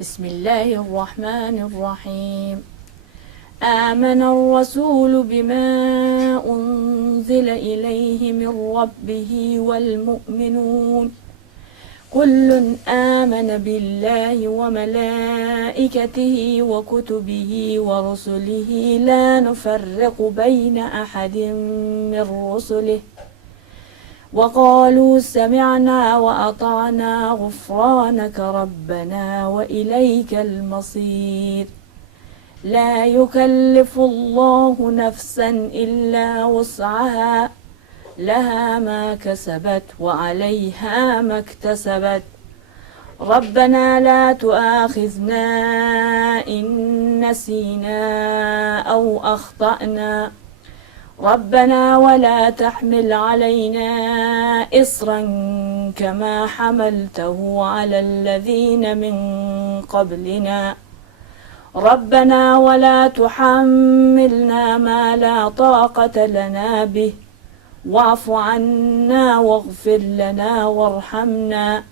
بسم الله الرحمن الرحيم. آمن الرسول بما أنزل إليه من ربه والمؤمنون كل آمن بالله وملائكته وكتبه ورسله لا نفرق بين أحد من رسله وقالوا سمعنا وأطعنا غفرانك ربنا وإليك المصير. لا يكلف الله نفسا إلا وسعها لها ما كسبت وعليها ما اكتسبت. ربنا لا تؤاخذنا إن نسينا أو أخطأنا ربنا ولا تحمل علينا إصرا كما حملته على الذين من قبلنا ربنا ولا تحملنا ما لا طاقة لنا به واعف عنا واغفر لنا وارحمنا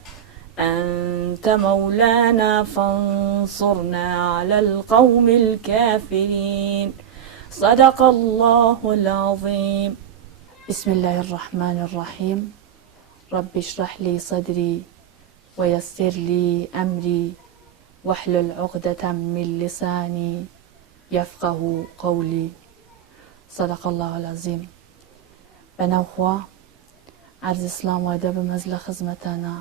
أنت مولانا فانصرنا على القوم الكافرين. صدق الله العظيم. بسم الله الرحمن الرحيم. رب اشرح لي صدري ويسر لي أمري واحلل عقدة من لساني يفقه قولي. صدق الله العظيم. بناوخوا عرض اسلام و ادب مزل خدمتانا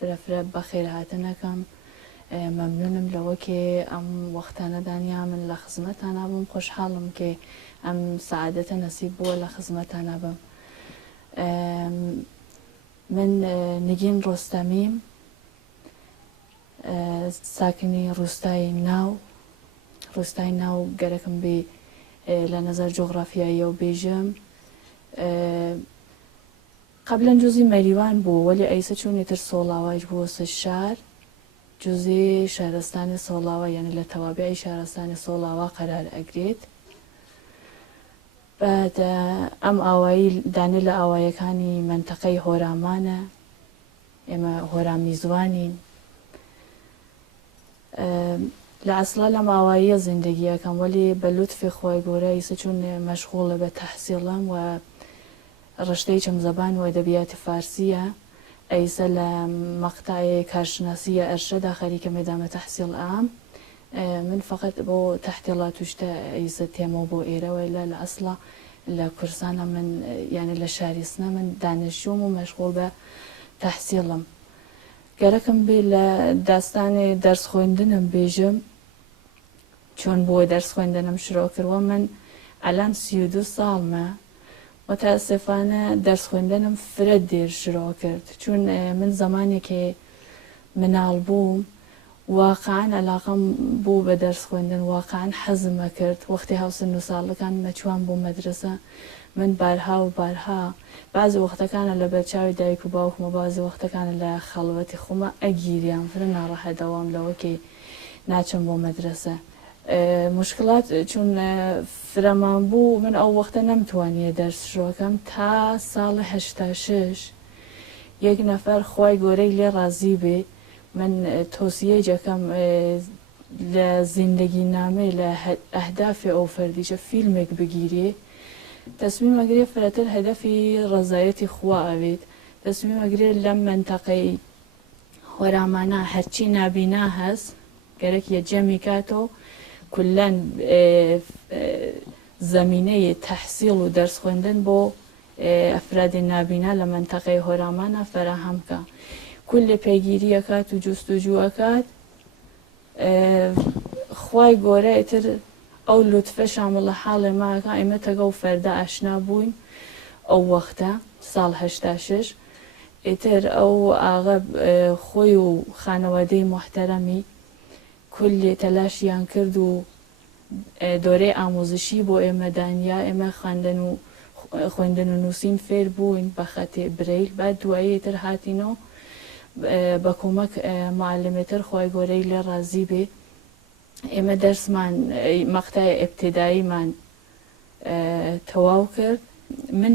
فرفره بخیر هاتنکم. ممنونم لو که ام وقتنا دانیا من لخدمتانا بم خوشحالم که ام سعادت نصیب بو لخدمتانا بم. من نگین رستمیم، ساکنی روستای ناو گرکم بی لنظر جغرافیایی و بیجم. قبلا جزی مریوان بو ولی ایسا چون یتر سولاواج بو سشار جزی شهرستان سولاوا یعنی لتوابع شهرستان سولاوا قرار اگرید. بعد ام آوایی دانی لآوایی کانی منطقه هورامانه اما هورامی زوانین. لأصلا لما آوایی زندگی کم ولی به لطف خواه گوره ایسا چون مشغول به تحصیلم و رشته چم زبان و ادبیات فارسیه ایسا لمقطع کارشناسی ارشد آخری که مدام تحصیل عام من فقط بو تحتیلات وشتا ایسا تیمو بو ایره ولا لأصلا لكرسانا من يعني لشارسنا من دانشجوم ومشغول به تحصیلم. گرکم بی لداستان درس خوندنم بیجم چون بو درس خوندنم شروع کردم. من الان 32 سالمه. متاسفانه درس خوندنم فرد دیر شروع کرد چون من زمانی که منال بوم واقعا علاقم بو به درس خوندن واقعا حزم کرد. وقتی هاوسن و سال کان مچوان بو مدرسه من بارها و بارها بعض وقتا کان لبرچاوی دایک و باوک و بعض وقتا کان لخلوتی خوما اگیریم فرنا راح دوام لو که ناچم بو مدرسه. مشکلات چون فرمان بو من او وقتا نمتوانی درس شروع کم تا سال 86 یک نفر خوای گوری لی راضی بی من توصیه جکم لزندگی نامه لأهداف او فردیش فیلمک بگیری. تصمیم اگری فراتر هدفی رضایت خواه اوید. تصمیم اگری لم منطقه هورامانا هرچی نابینا هست گرک یه جمعی کاتو کلن زمینه تحصیل و درس خوندن با افراد نابینا لمنطقه هورامانا فراهم که کل پیگیری اکات و جستجو اکات خواه گوره اتر او لطفه شامل حال ما اکا ایمه تگو فرده اشنا بوین او وقتا ساڵ هەشتا ئیتر ئەو ئاغا خۆی و خانەوادەی محتەرەمی کولی تەلاشیان کرد و دۆرەی ئامۆزشی بۆ ئێمە دانیا، ئێمە خوێندن و نووسین فێر بووین بە خەتێ برەیل، بعد دوایی تر هاتینەوە بە کۆمەک معلمێتر خۆی گۆرەی لێ ڕازی بێ ئێمە دەرسمان مەقتای ئێبتێداییمان تەواو کرد. من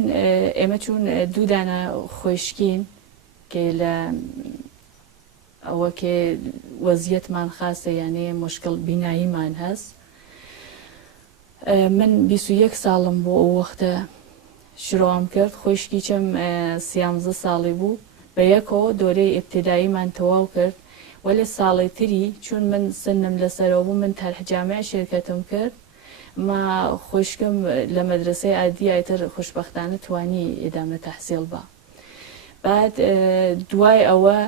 ئێمە چوون دوو دانە خۆشکین کە لە ئەوە کێ وەزیەتمان خاسە یانێ مشکل بیناییمان هەست. من 21 ساڵم بۆ ئەو وەختە شروعم کرد، خۆشکی چەم 13 ساڵی بوو، بە یەکەوە دۆرەی ئێبتێداییمان تەواو کرد. وەلێ ساڵی تری چون من سنم لەسەرەوە بوو من تەرحجامع شێرکەتم کرد، ما خۆشکم لە مەدرسەی عادی ئایتر خۆشبەختانە توانی ئێدامە تەحسیڵ بە. بعد دوای ئەوە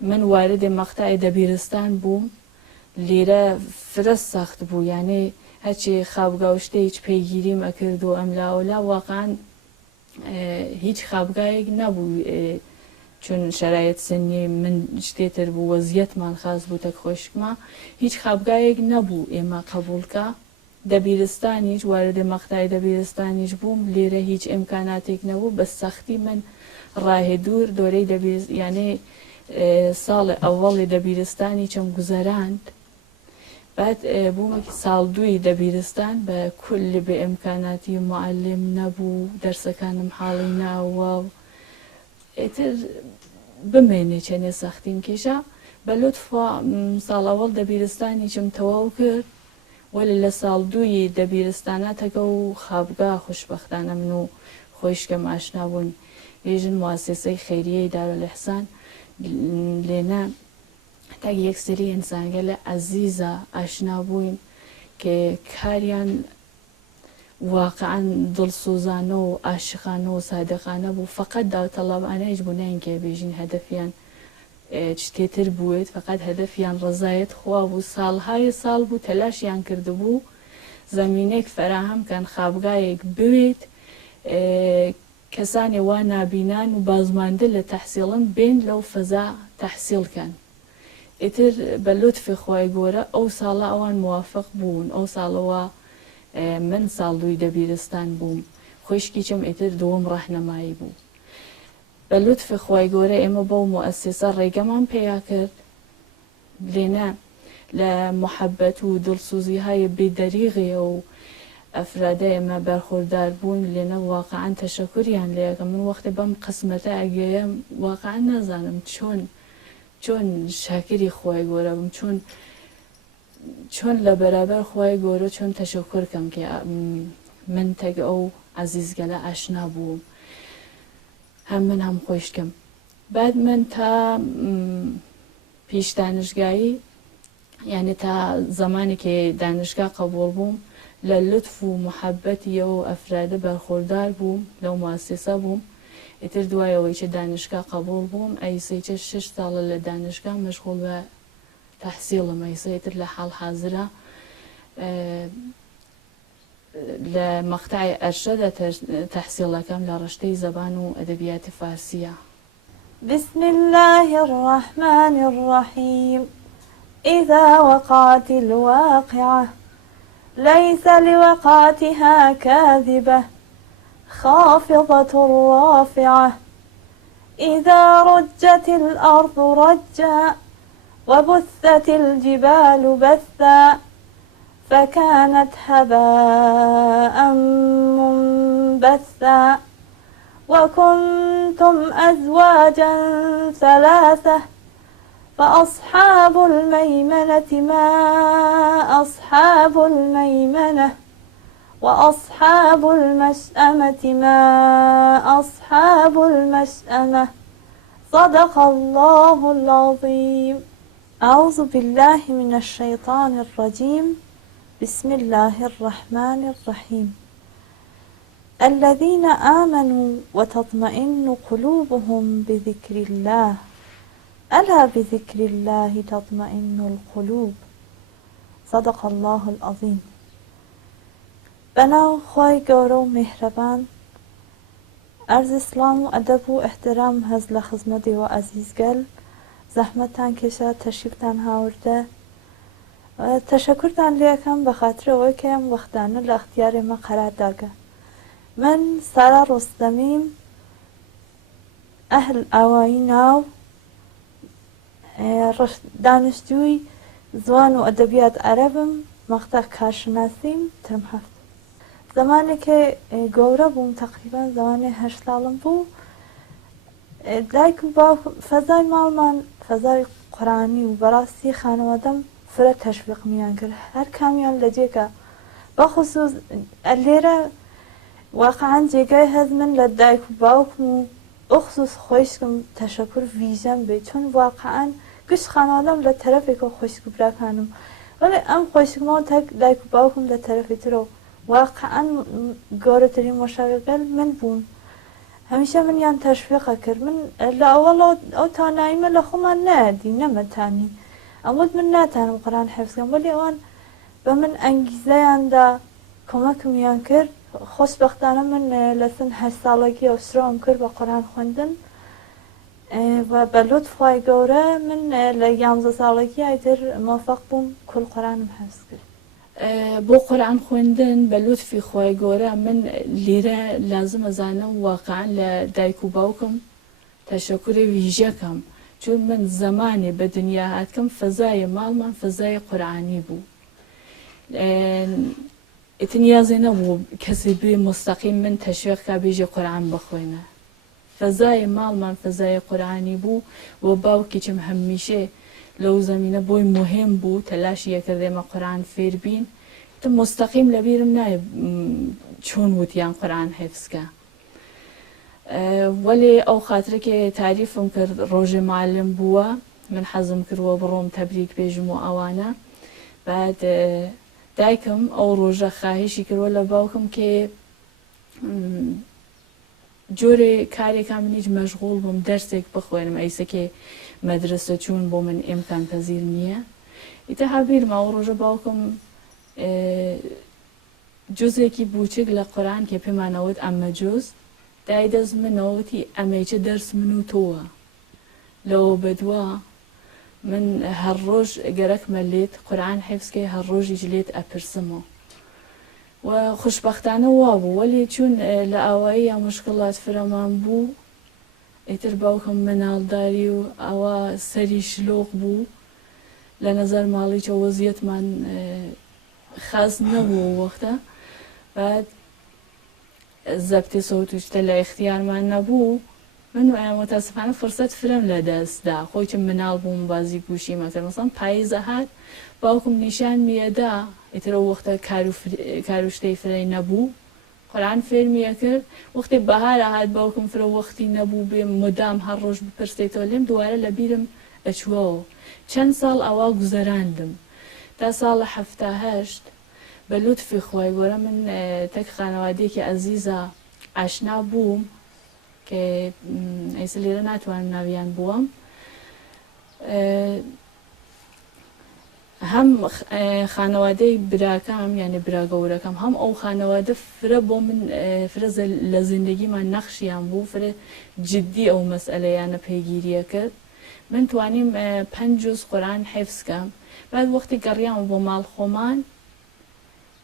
من واردی مەقتای دەبیرستان بووم، لێرە فرە سەخت بوو، یانێ هەرچی خابگا و شتێ هیچ پەیگیریم ئەکرد و ئەملاوەلا واقعان هیچ خابگایەک نەبوو، چون شرایط سنی من شتێتر بوو وەزیەتمان خاص بوو تەک خۆشکمە هیچ خابگایەک نەبوو ئێمە قبولکە. دەبیرستانیش واردە مەقتای دەبیرستانیش بووم، لێرە هیچ ئیمکاناتێک نەبوو، بە سەختی من ڕاهێدوور دۆرەی یانێ ساڵی ئەوەڵی دەبیرستانی چەم گوزەراند. بعد بوومەکی ساڵ دووی دەبیرستان بە کولی بە ئیمکاناتی معلم نەبوو، دەرسەکانم حاڵی ناوە و ئیتر بمێنێ چەندێ سەختیم کێشە. بە لوتفا ساڵ ئەوەڵ دەبیرستانی چم تەواو کرد، وەلی لە ساڵ دووی دەبیرستاناتەکە و خابگا خوشبەختانە من و خۆشکەم ئاشنا بوون بێژن مواسسەی خەیریەی دارالئیحسان لێنە تاک یەکسەری ئینسانگە لە عەزیزە ئاشنا بووین کە کاریان واقعان دڵسۆزانە و عاشقانە و سادقانە بوو، فقط داوطەلەبانەیش بوو نەینکە بێژین هەدەفیان شتێتر بووێت، فقط هەدەفیان ڕزایەت خوا بوو. ساڵهای ساڵ بوو تەلاشیان کردبوو زەمینەیەک فەراهەمکەن خابگایەک بوێت، کەسانی وا نابینان و بازماندە لە تەحسیڵن بێن لەو فەزا تەحسیڵکەن. ئیتر بە لوتفی خۆی گۆرە ئەو ساڵە ئەوان موافق بوون، ئەو ساڵەوە من ساڵ دووی دەبیرستان بووم، خۆشکی چم ئیتر دووەم ڕاهنەمایی بوو. بە لوتفی خۆی گۆرە ئێمە بەو موەسسە ڕێگەمان پێیا کرد، لێنە لە محەبەت و دڵسوزیهای بێدەریغی و ئەفرادە ئێمە بەرخۆردار بوون، لێنە واقعان تەشەکوریان لێەکەم. من وەختێ بەم قسمەتە ئەگەیەم واقعان نازانم چۆن شاکری خۆی گۆرە بم، چۆن لە بەرابەر خۆی گۆرە چۆن تەشەکوڕکەم کە من تەگ ئەو عەزیزگەلە ئاشنا بووم، هەم من هەم خۆشکم. بعد من تا پیش دانشگایی یعنی تا زمانی کە دانشگا قبول بووم لە لطف و محەبەتی ئەو ئەفرادە بەرخۆردار بووم، لەو موەسسە بووم. ئیتر دوایەوەی چە دانشگا قبول بووم ئەیسەیچە 6 ساڵە لە دانشگا مەشغوڵ بە تەحسیڵم، ئەیسەیتر لە حاڵ حازرە لە مەقتای ئەرشەدە تەحسیڵەکەم لە ڕشتەی زەبان و ئەدەبیاتی فارسیە. بسم الله الرحمن الرحيم إذا وقعت الواقعة ليس لوقعتها كاذبة خافضة رافعة إذا رجت الأرض رجا وبثت الجبال بثا فكانت هباء منبثا وكنتم أزواجا ثلاثة فأصحاب الميمنة ما أصحاب الميمنة وأصحاب المشأمة ما أصحاب المشأمة صدق الله العظيم. أعوذ بالله من الشيطان الرجيم. بسم الله الرحمن الرحيم. الذين آمنوا وتطمئن قلوبهم بذكر الله ألا بذكر الله تطمئن القلوب صدق الله العظيم. بناو خوای گەورە و میهرەبان، عرض اسلام و ادب و احترام هز لخدمتی و عزیز گل زحمتان کشا تشریفتان هاورده تشکرتان لیکم به خاطر اوی که ام وقتانه لاختیار ما قرار داگه. من سارا رستمیم اهل اوایی ناو دانشجوی زبان و ادبیات عربم مقطع کارشناسیم ترم هفت. زمانی که گوره بوم تقریبا زمان 8 سالم بود دایک و با فضای مالمان فضای قرآنی و براستی خانوادم فرا تشویق میان کرد هر کامیان لجیکا بخصوص لیره واقعا جگای هز من لدایک و باوکم و اخصوص خوشکم تشکر ویژم به چون واقعا گوش خانوادم لطرفی که خوشک براکنم ولی ام خوشک ما تک دایک و باوکم لطرفی ترو واقعا گوره تری مشاوقل من بون همیشه من یان تشویق کرد من لأول او تانایمه لخو من نادی نمتانی امود من نتانم قرآن حفظ کنم ولی آن به من انگیزه اندا کمک میان کرد خوشبختانه من لسن 8 سالگی شروع کرد با قرآن خوندن و به لطف خواهی گوره من ل11 سالگی ایتر موفق بوم کل قرآنم حفظ کرد. بۆ قورآن خوێندن بە لوتفی خۆی گەورە من لێرە لازم ئەزانم واقعا لە دایک و باوکم تەشەکوری ویژەکەم چون من زمانی بە دنیا هاتکەم فەزای ماڵمان فەزای قورآنی بوو ئیتر نەبوو کەسی بێ مستەقیم من تەشویقکە بێژێ قورآن بخوێنە فەزای ماڵمان فەزای قورآنی بوو بۆ باوکیچم هەمیشێ لەو زمینە بۆی مهم بوو تەلاشی یەکردێمە قورآن فێر بین تە مستەقیم لەبیرم نایە چۆن وتیان قورآن حفظکە وەلێ ئەو خاترەکێ تاریفم کرد ڕۆژێ معلم بووە من حەزم کردووە بڕۆم تەبریک بێژم و ئەوانە بعد دایکم ئەو ڕۆژە خاهیشی کردووە لە باوکم کێ جۆرێ کارێکا منیش مەشغوڵ بووم دەرسێک بخوێنم ئەیسەکێ مەدرسە چوون بۆ من ئیمکان پەزیر نییە ئیتر هەبیرمە ئەو ڕۆژە باوکم جۆزێکی بوچک لە قورآن کێ پێمانەوت ئەمە جۆز دای دەست منەوەتی ئەمەیچە دەرس من و تۆوە لەوە بەدووە من هەر ڕۆژ گەرەکمە لێت قورآن حیفزکەی هەر ڕۆژیش لێت ئەپرسمەوە و خوشبەختانە وا بوو وەلی چون لە ئاوایی یا مشکڵات فرەمان بوو ئیتر باوکم مناڵداری و ئەوە سەری شلۆق بوو لە نەزەر ماڵیچە وەزیەتمان خاز نەبوو وەختە بعد زەبتی سەوت و شتە لە اختیارمان نەبوو من متاسفانە فرسەت فرەم لە دەستدا خۆیچم مناڵ بووم بازی گوشی مەکرد مەسەڵەن پاییزە هات باوکم نیشان میەدا ئیتر ئەو وەختە کار و شتەی فرەی نەبوو قورآن فێرمیە کرد وەختی بەهارە هات باوکم فرە وەختی نەبوو بێ مدام هەر ڕۆژ بپرسێتەوە لێم دووارە لە بیرم ئەچووەوە چەند ساڵ ئەوا گوزەراندم تا ساڵە 78 بە لوتفی خۆی گەورە من تەک خانەوادەیەکی عەزیزە ئاشنا بووم کە ئەیسە لێرە ناتوانم ناویان بووەم هەم خانەوادەی براکەم یعنی برا گەورەکەم هەم ئەو خانەوادە فرە بۆ من فرە لە زیندگیمان نەخشیان بوو فرە جددی ئەو مەسئلەیانە پێگیریە کرد من توانیم 5 جوز قورآن حیفزکەم بعد وەختی گەڕیام بۆ ماڵ خۆمان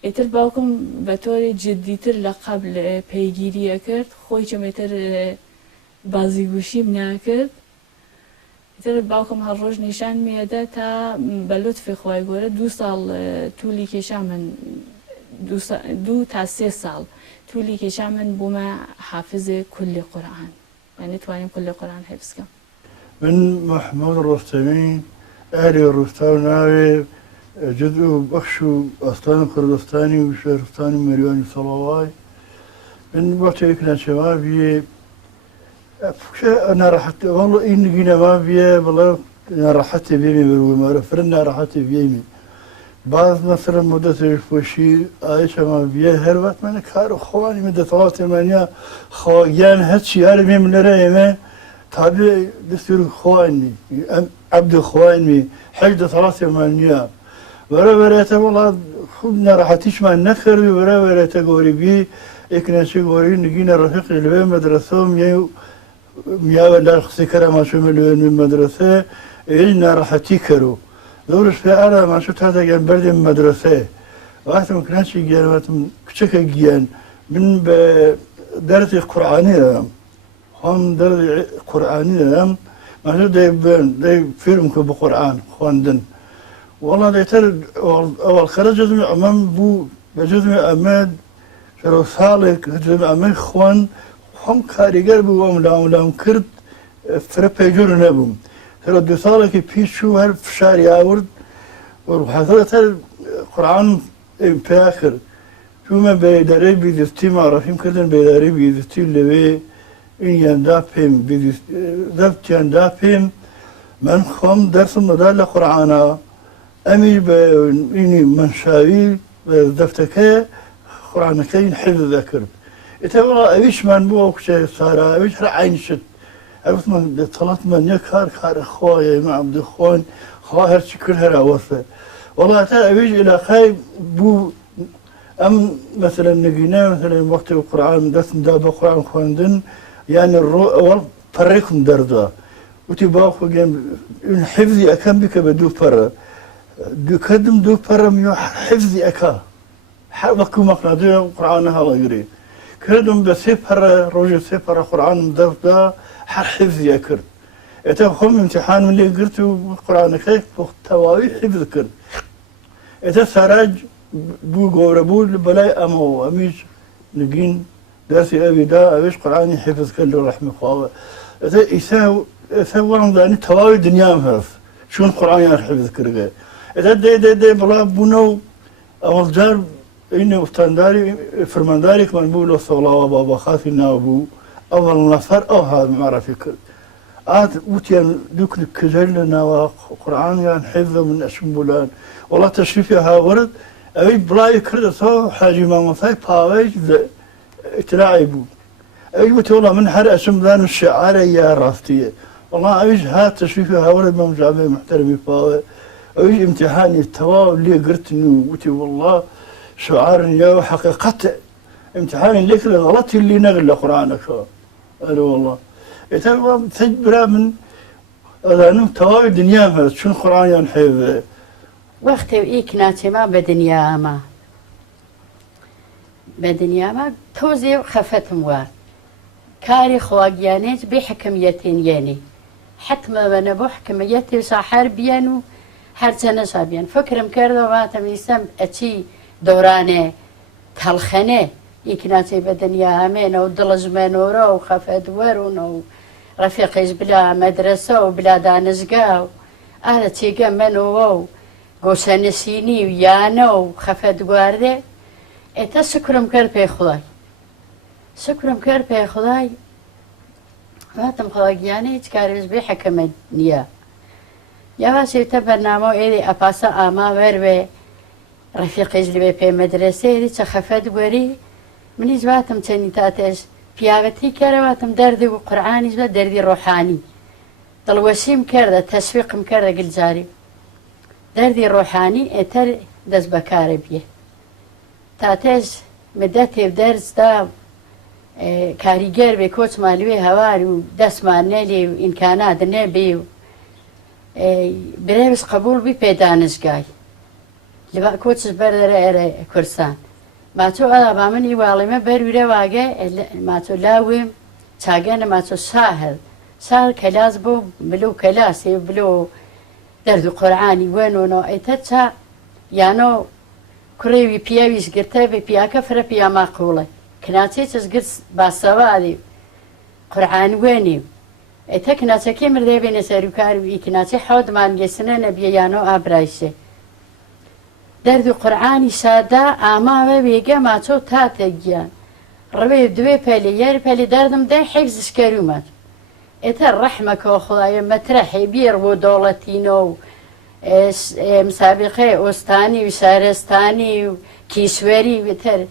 ئیتر باوکم بە تۆری جددیتر لە قەبل پێگیریە کرد خۆی چەمێتر بازیگوشیم ناکرد ئیتر باوکم هەر ڕۆژ نیشان میەدا تا بە لوتفی خۆی گەورە 2 ساڵ توولی کێشا من 2 تا 3 ساڵ توولی کێشا من بوومە حافزێ کولی قورآن یعنی توانیم کولی قورآن حیفزکەم من محمود ڕۆستەمی ئەهلی ڕووستا و ناوێ جزء بەخش و ئەستانی کوردستانی و شێرستانی مەریوانی سەڵاوای من وەختێک ناچەوا بێ ناڕەحەت والله این نگینەوا بێ بەڵێ ناڕەحەتێ بێمێ بەروەمارە فرن ناڕەحەتێ بێمێ باز مثلا مدتش باشی آیش ما بیه هر وقت من کار خوانی من دطالات منیا خواهیان هرچی هر میم نرایمه تابع دستور خوانی عبد خوانی حج دطالات منیا برای تا والله خوب نراحتیش من نکردی برای تا قریبی إكنا شيء قرين نجينا رفيق اللي مدرسة ميا ولا خسكرة ما شو مليون من مدرسة إجنا راح تيكرو دورش في أنا ما شفت هذا جنب برد من مدرسة وقت ما كناش يجيان وقت كشك يجيان من درس قرآني هم درس قرآني ما شو ده فيلم كبقرآن خواندن والله ده تر أول خرج جزء أمام بو بجزء أماد شرو صالح جزء أمام خوان هم کارگر بودم لام کرد فرا پیجور نبودم. ترى دو ساله که پیش شو هر فشاری آورد و حضرت هر قرآن پیاخر شو من بیداری بیدستی معرفیم کردن بیداری بیدستی لبه این ینداپیم دفت ینداپیم من خام درسم ندال قرآنا امیر به اینی منشاوی دفتکه قرآن کین حفظ ذکرد. إتبغى أبيش من بوك شيء صار أبيش رعين شت عرفت من طلعت من يكار أخويا مع عبد الخوان خواهر كلها روثة والله ترى أبيش إلى خايب بو أم مثلا نجينا مثلا وقت القرآن دس داب القرآن خواندن يعني الرو فريكم دردا وتباخو جنب حفظي أكم بك بدو فرا دو كدم دو فرا ميو حفظي أكا حربكم مقنادية القرآن هذا يقري كردم بسفر روج سفر القرآن مدردا حر حفظ يكرد اتفهم امتحان من اللي قرته القرآن كيف تواوي حفظ كرد اتا سراج بو قوربو بلاي امو اميج نجين درسي ابي دا ابيش قرآني حفظ كله رحمه الله اتا يساوي داني تواوي دنيا مهرف شو القرآن حفظ كرد اتا دي بلا بونو اول جار إنه وفتنداري فرمانداري كمان بقول الصلاة وبابا خاطي نابو أول نفر أو هذا ما عرف يكر عاد وتيان دوك كجلنا وقرآن يعني حفظ من أشمبولان والله تشريفها ورد أبي بلاي كرد صو حاجي ما مصاي باويج تلاعبو أبي والله من حر أشمبولان الشعار يا رافتية والله أبيش هات تشريفها ورد ما مجابه محترمي باوي أبيش امتحاني التواو اللي قرت إنه وتي والله شعار يا حقيقة امتحان لك غلط اللي نقل قرآنك قالوا والله يتبغى تجبر من أذانهم تواوي دنيا هذا شو القرآن ينحيذ وقت إيكناتي ما بدنيا ما توزي خفتم وار كاري خواجيانيت بحكميتين يعني حتما بنبو حكميتي وصاحر بيانو هر سنة صابيان فكرم كردو واتم يسم أتي دورانه تلخنه يكناتي بدنيا همين ودل زمانورا وخفت ورون ورفيقيز بلا مدرسة وبلا دانزقاو أهلا تيقا منو قوسان سيني ويانا وخفت وارده إتا سكرم كر بي خداي سكرم كر بي خداي واتم خلاقياني تكاريز بي حكم نيا يا واسي تبرنامو إيدي أباسا آما وربي رفيقي اللي في مدرسة اللي تخفت وري من إجواتهم تاني تاتش بياغتي كرواتهم دردي وقرآني جوا دردي روحاني طلوسيم كرده تسويق مكرده قلزاري دردي روحاني اتر دز بكاري بيه تاتش مدتي بدرس دا كاريجر بكوت مالوي هواري ودس مالنالي وإمكانات نبي بريبس قبول بي بيدانس جاي لبا كوتش بردر كرسان ما تو أنا بعمل يوالي ما بروي واجه ما تو لاويم تاجنا ما تو سهل كلاس بو بلو كلاسي بلو درد القرآني وينو نو إتتا يانو كريوي بياويش قرتي بياكا فرا بيا معقولة كناتي تسقط باسوالي قرآن ويني إتا كناتي كيمر دي بين ساروكاري كناتي حود ما نجسنا نبي يانو أبرايشي درد القرآن سادا آما ويجا ما تو تاتجيان ربي دوي بالي يار بالي دردم ده حفظ سكرومات إتا الرحمة كوخلايا مترحي بير ودولتينو مسابقة أوستاني وشارستاني وكيسوري وتر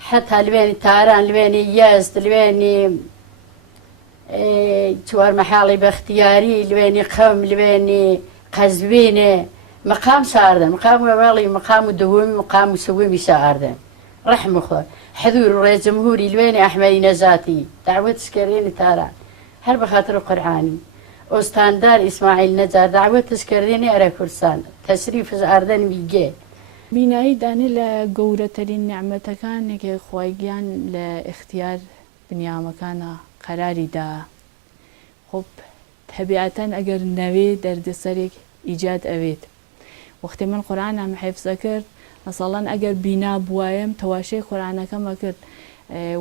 حتى لبيني تاران لبيني يازد لبيني توار محالي باختياري لبيني قوم لبيني قزويني مقام ساردن مقام والله مقام دومي مقام سويمي ساردن رحم خور حضور رئيس جمهوري الوين أحمدي نجاتي دعوة تشكريني تارا هر بخاطر قرآني أستاندار إسماعيل نجار دعوة تشكريني أرى كرسان تشريف أردن بيجي بینایی دانی لە گەورەترین نعمەتەکانێکی خۆیگیان لە اختیار بنیامەکانە قەراریدا خۆب تەبیعەتەن ئەگەر نەوێ دەردەسەرێک ئیجاد ئەوێت وەختی من قورئانم حیفزە کرد مەسەڵەن ئەگەر بینا بوایەم تەواشەی قورئانەکەمە کرد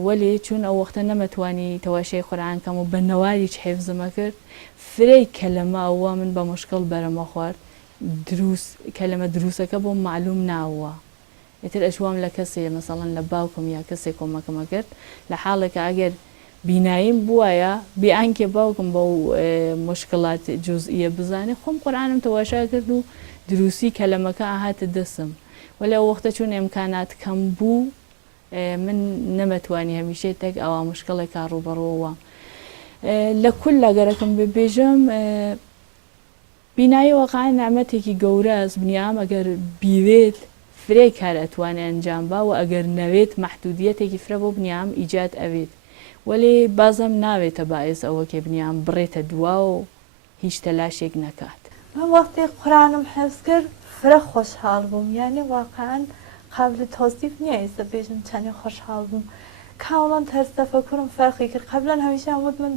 وەلی چون ئەو وەختە نەمەتوانی تەواشەی قورئانکەم و بە نەواریش حیفزمە کرد فرەی کەلەمە ئەوە من بە مشکڵ بەرەمە خوارد دروس کەلەمە دروسەکە بۆم معلوم ناوە ئیتر ئەشوام لە کەسێ مەسەڵەن لە باوکم یا کەسێک کۆمەکەمە کرد لە حاڵێکە ئەگەر بیناییم بووایە بێئانکێ باوکم بە مشکلات جزئیە بزانێ خۆم قورئانم تەواشا کرد و دروسی کەلەمەکە ئاهاتە دەسم وەلی ئەو وەختە چون ئیمکانات کەم بوو من نەمەتوانی هەمیشە تێک ئەوە مشکڵێکا ڕوبەڕۆوە لە کول لەگەرەکەم ببێژم بینایی واقعا نعمەتێکی گەورە ئەس بنیام ئەگەر بیوێت فرێ کار ئەتوانێ ئەنجام با و ئەگەر نەوێت مەحدودیەتێکی فرە بۆ بنیام ئیجاد ئەوێت وەلی بازم ناوێتە باعث ئەوە کێ بنیام بڕێتە دوا و هیچ تەلاشێک نەکات من وەختی قورئانم حفظ کرد فرە خۆشحاڵ بووم یعنی واقعا قابل تۆسیف نییە ئێستا بێژم چەندی خۆشحاڵ بووم کاوڵان تەرسەفەکوورم فەرقی کرد قەبلەن هەمیشە وت من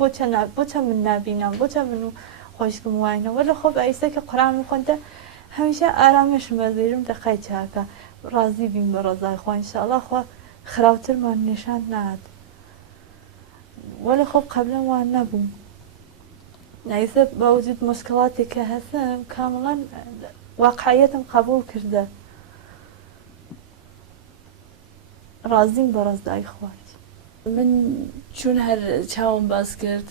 بۆچە من نابینم بۆچە من و خۆشکم وایە وەلا خۆ ئەیستا کە قورئان بخوێنتە هەمیشە ئارامشم بەزیرم دەقای چاکە ڕازی بین بە ڕەزای خوا ئینشاءڵڵا خوا خراوترمان نیشان ناد وەلا خۆ قەبلەن وان نەبووم ئەیستا باوجود مشکڵاتێک کە هەستم کامڵەن واقعیەتم قبول کردە ڕازیم بە ڕزای خوات من چون هەر چاوم باز کرد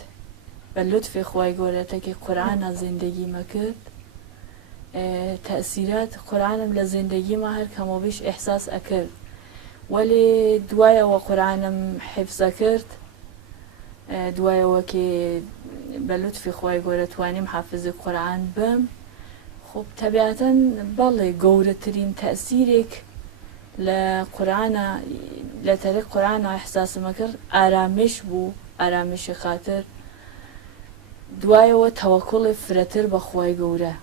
بە لوتفی خوای گەورەتەکە قورئانە زیندگیمە کرد تەئسیرات قورئانم لە زیندگیمە هەر کەمەویش ئیحساس ئەکرد وەلی دوایەوە قورئانم حیفزە کرد دوایەوە کێ بە لوتفی خوای گەورە توانیم حافظی قورئان بم خۆب تەبیعەتەن بەڵێ گەورەترین تەئسیرێک لە قورئانە لە تەریق قورئانە ئیحساسمە کرد ئارامش بوو ئارامشی خاتر دوایەوە تەوەکوڵی فرەتر بە خوای گەورە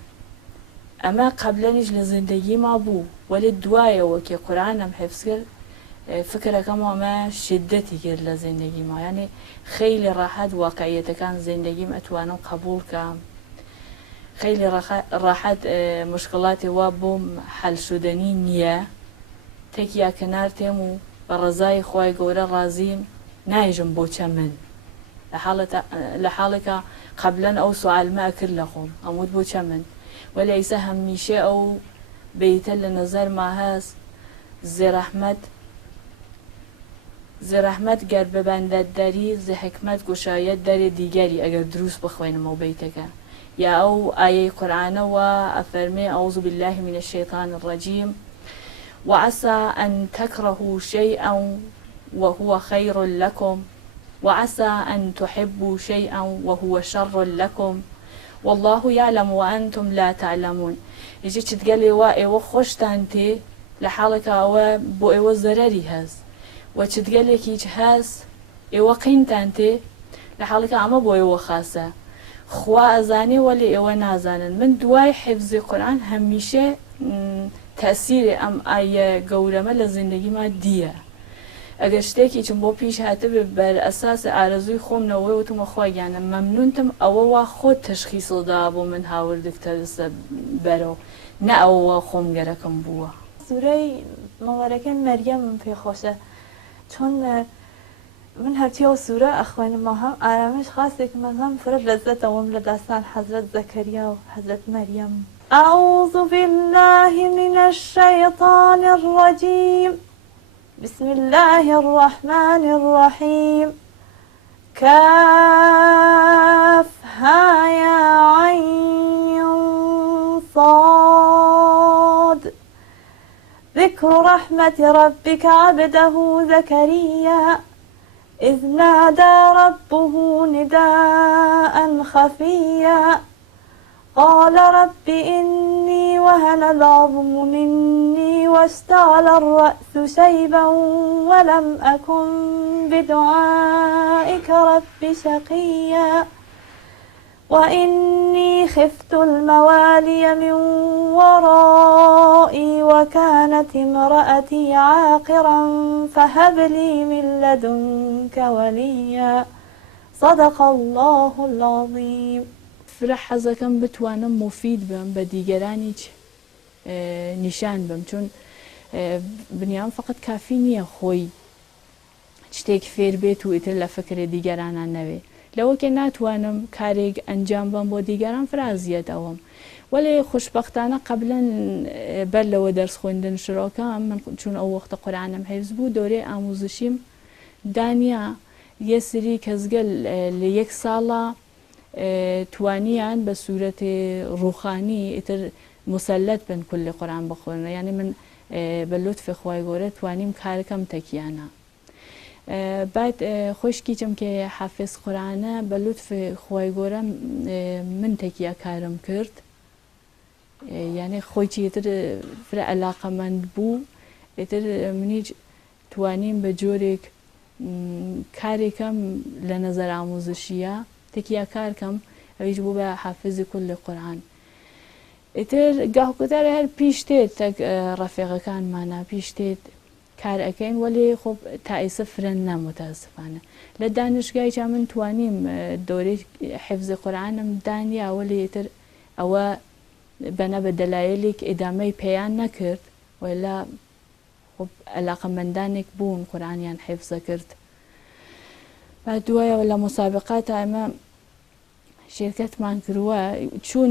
ئەمە قەبلەنیش لە زیندگیما بوو وەلی دوایەوە کێ قورئانم حیفز کرد فکرەکەم ئەمە شدەتی کرد لە زیندگیما یعنی خەیلی ڕاحەت واقعیەتەکان زیندگیم ئەتوانم قبول کەم خەیلی ڕاحەت مشکڵاتی وا بۆم حەل شودنی نییە تێکیا کەنار تێم و بە ڕزای خوای گەورە ڕازیم نایژم بۆچە من لە حاڵێکە قەبلەن ئەو سوالمە ئەکرد لە خۆم ئەموت بۆچە من وەلی ئەیسا هەمیشە ئەو بەیتە لە نەزەرما هەست زێڕەحمەت گەر ببەندە دەری زە حکمەت گوشایەت دەرێ دیگەری ئەگەر دروست بخوێنمەوە بەیتەکە یا ئەو ئایەی قورئانەوە ئەفەرمێ ئەعوذ بالله من الشیطان الرجیم وعسى أن تكرهوا شيئا وهو خير لكم وعسى أن تحبوا شيئا وهو شر لكم والله يعلم وأنتم لا تعلمون يجي تتقالي وإيوه خوشتانتي لحالك أوا بو إيوه زراري هاز وتتقالي كيج هاز إيوه قينتانتي لحالك أما بو إيوه خاصة خوا أزاني ولي إيوه نازانن من دواي حفظ القرآن هميشه تأثیری ئەم ئایە گەورەمە لە زیندگیما دیە ئەگەر شتێکی چم بۆ پیش هاتبێ بەر ئەساس ئارەزووی خۆمنەوەی وتمە خۆیانە مەمنونتم ئەوەوە خۆت تەشخیصڵدا بۆ من هاوردکتە بەرەو نە ئەوەوە خۆم گەرەکەم بووە سوورەی مەوەرەکەی مەریەم من پێ خۆشە چۆن من هەرچیەوە سوورە ئەخوێنمەوە هەم ئارامش خاصێک مەزەم فرە لەزەتەوەم لە داستان حەزرەت زەکەریا و حەزرەت مەریەم أعوذ بالله من الشيطان الرجيم بسم الله الرحمن الرحيم كافها يا عين صاد ذكر رحمة ربك عبده زكريا إذ نادى ربه نداء خفيا قال رب إني وهن العظم مني واشتعل الرأس شيبا ولم أكن بدعائك رب شقيا وإني خفت الموالي من ورائي وكانت امرأتي عاقرا فهب لي من لدنك وليا صدق الله العظيم. فرە حەزەکەم بتوانم مفید بم بە دیگەرانیچ نیشان بم، چون بنیام فقط کافی نییە خۆی شتێک فێر بێت و ئیتر لە فکرێ دیگەرانان نەوێ. لەوەکە ناتوانم کارێک ئەنجام بم بۆ دیگەران فرازیەت ئەوم. وەێ خوشببختانە قبلەن بەر لەوە دەرس خوێندن شرۆکە من چون ئەو وەختە قورآنم حیفز بوو دۆرێ ئاموزشیم دانیا یە سری کەسگەل لە یەک ساڵە توانیان بە سوورەتی ڕوخانی ئیتر مسلەت بن کولی قورآن بخۆن، یعنی من بە لوتفی خوای گەورە توانیم کارەکەم تەکیانە. بعد خۆشکیچم کە حافظ قورآنە بە لوتفی خوای گەورە من تەکیە کارم کرد، یعنی خۆیی ئیتر فرە عەلاقەمەند بوو، ئیتر منیش توانیم بە جۆرێک کارێکم لە نەزەر ئاموزشیە تەکیە کارکەم ئەویش بوو بە حافظی کولی قورآن. ئیتر گاهوکەتارە هەر پیش تێت ڕەفیقەکانمانە پیش تێت کار ئەەکەین، وەێ خۆ تا ئێستا فرەن نامتاسفانە. لە دانشگایچە من توانیم دۆرەی حفزی قورآنم دانیا، وەێ تر ئەوە بەنە بە دەلایلێک ئیدامەی پێیان نەکرد، وەلا عەلاقەمەندانێک بوون قورآنیان حفزە کرد. بعد دوایەوە لە مسابقاتە ئەمە شرکەتمان کردووە، چون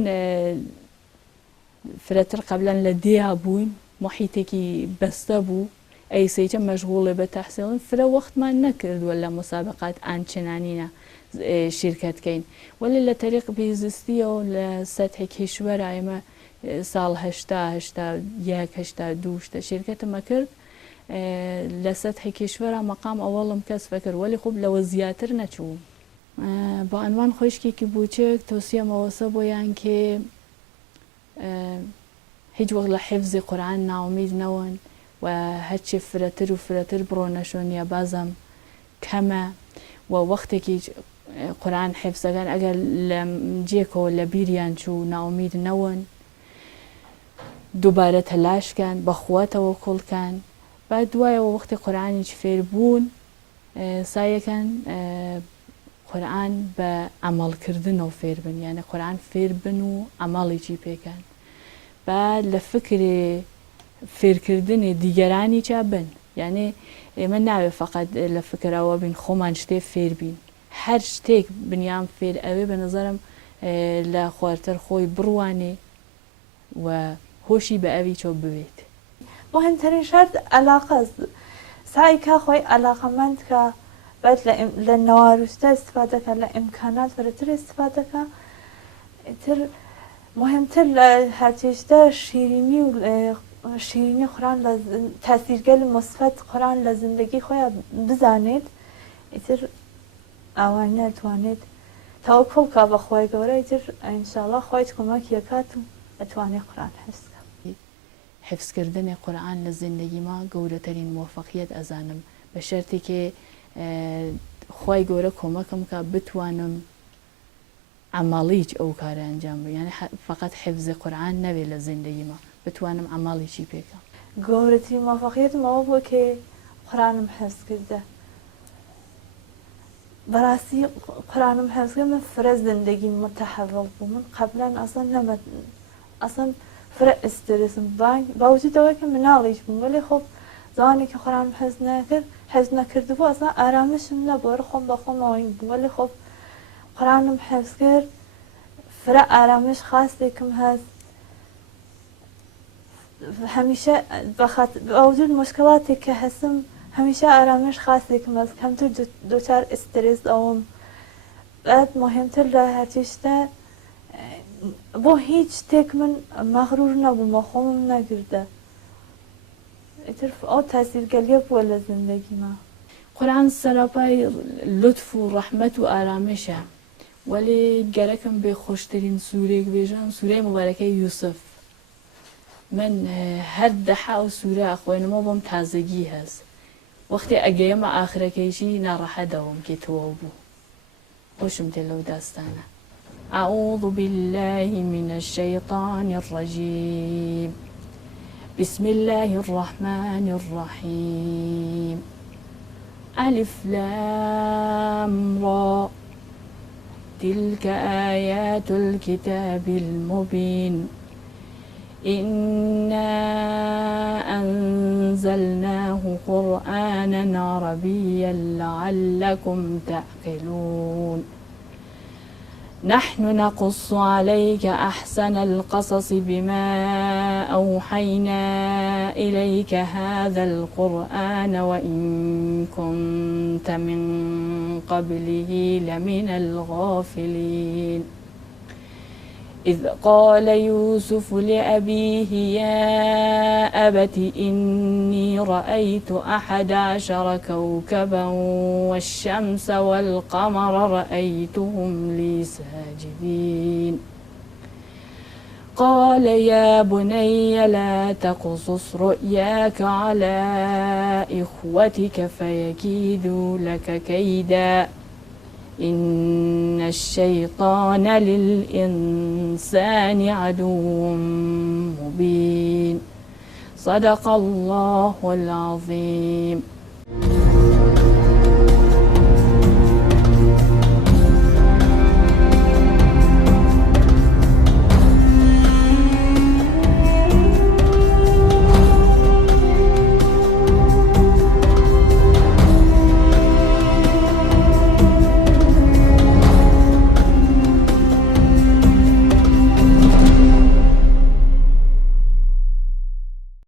فرەتر قبلەن لە دێها بووین محیتێکی بەستە بوو، ئەیسەیچە مەشغوڵێ بە تەحسیڵن فرە وەختمان نەکردووە لە مسابقات ئانچنانینە شرکەتکەین. وەلی لە تەریق پێزستیەوە لە سەتحی کێشوەرە ئێمە ساڵ هەشتا شرکەتمە کرد لە سەتحی کێشوەرە مەقام ئەوەڵم کەس فەکرد، وەلی خوب لەوە زیاتر نەچوو. بە ئەنوان خۆشکێکی بچێک تۆسیەمەوەسە بۆیان کێ هیچ وەک لە حفزی قورآن ناومید نەوەن و هەرچی فرەتر و فرەتر بڕۆنەشۆنیە بازم کەمە و وەختێکی قورآن حفزەکان ئەگەر لە جێکەوە لە بیریان چوو ناومید نەوەن، دووبارە تەلاشکان بەخواتەوە کوڵکان. بعد دوایەوە وەختی قورآنیش فێر بوون سایەکەن قورآن بە ئەمەڵکردنەوە فێر بن، یعنی قورآن فێر بن و ئەمەڵێکی پێکەن. بعد لە فکرێ فێرکردنی دیگەرانی چا بن، یعنی ئێمە ناوێ فقط لە فکرەوە بین خۆمان شتێ فێر بین، هەر شتێک بنیام فێر ئەوێ بە نظرم لە خواردتر خۆی بڕوانێ و هۆشی بە ئەوی چۆ بوێت. مهمترین شرط علاقە سعی کا خۆی علاقەمەندکە، بعد لە نەواروستە استفادەکە، لە ئیمکانات فرەتر استفادەکە. تر مهمتر لە هەرچێشتە شیرینی و شیرینی قورآن لە تاسیرگەل مثبت قورآن لە زندگی خۆیان بزانێت، ئیتر ئەوانە توانێت تەوەکڵ کا بە خوای گەورە، ئیتر ئینشاءڵڵا خۆیت کۆمەکی دەکات و ئەتوانێت قورآن حفظ بکات. حفظکردنی قورآن لە زندگیما گەورەترین موفقیت ئەزانم، بە شەرتێکێ خوای گەورە کۆمەکم کا بتوانم عملیج ئەو کارە ئەنجام بە، یعنی فقط حفظی قورآن نەبێت لە زندگیما، بتوانم عملیشی پێکەم. گەورەترین موفقیتم ئەوە بووە کە قورآنم حفظ کردە. بەڕاستی قورآنم حفظ کرد من فرە زندگی متەحەول بوو، من قبلەن ئەسڵەن فرە ئسترسم باوجودەوەی کە مناڵیش بووم، وەلی خۆ زمانی کە قورآنم حفظ نەکردبوو ئەسڵەن ئارامشم نەبوو، خۆم بە خۆمەوەی بوو، وەلی خۆ قورآنم حفظ کرد فرە ئارامش خاستێکم هەست. هەمیشە باوجود مشکلاتێک کە هەستم هەمیشە ئارامش خاستێکم هەست، کەمتر دووچار ئسترس ئەوم. بعد مهمتر لە هەرچێشتە بۆ هیچ شتێک من مەغروور نەبوومە، خۆمم نەگردە، ئیتر ئەو تاسیرگەلیە بووە لە زندگیما. قورآن سەرەپای لوتف و ڕەحمەت و ئارامشە، وەلی گەرەکم بێ خۆشترین سوورێک بێژن سوورەی مبارەکەی یوسف، من هەر دەحا و سوورە ئەخوێنمەوە بۆم تازەگی هەست وەختی ئەگەیەمە ئاخرەکەیشی ناڕەحەتەوەم کێتەوە بوو خۆشم تێ لەو داستانە. أعوذ بالله من الشيطان الرجيم بسم الله الرحمن الرحيم ألف لام را تلك آيات الكتاب المبين إنا أنزلناه قرآنا عربيا لعلكم تعقلون نحن نقص عليك أحسن القصص بما أوحينا إليك هذا القرآن وإن كنت من قبله لمن الغافلين إذ قال يوسف لأبيه يا أبت إني رأيت 11 كوكبا والشمس والقمر رأيتهم لي ساجدين قال يا بني لا تقصص رؤياك على إخوتك فيكيدوا لك كيدا إن الشيطان للإنسان عدو مبين صدق الله العظيم.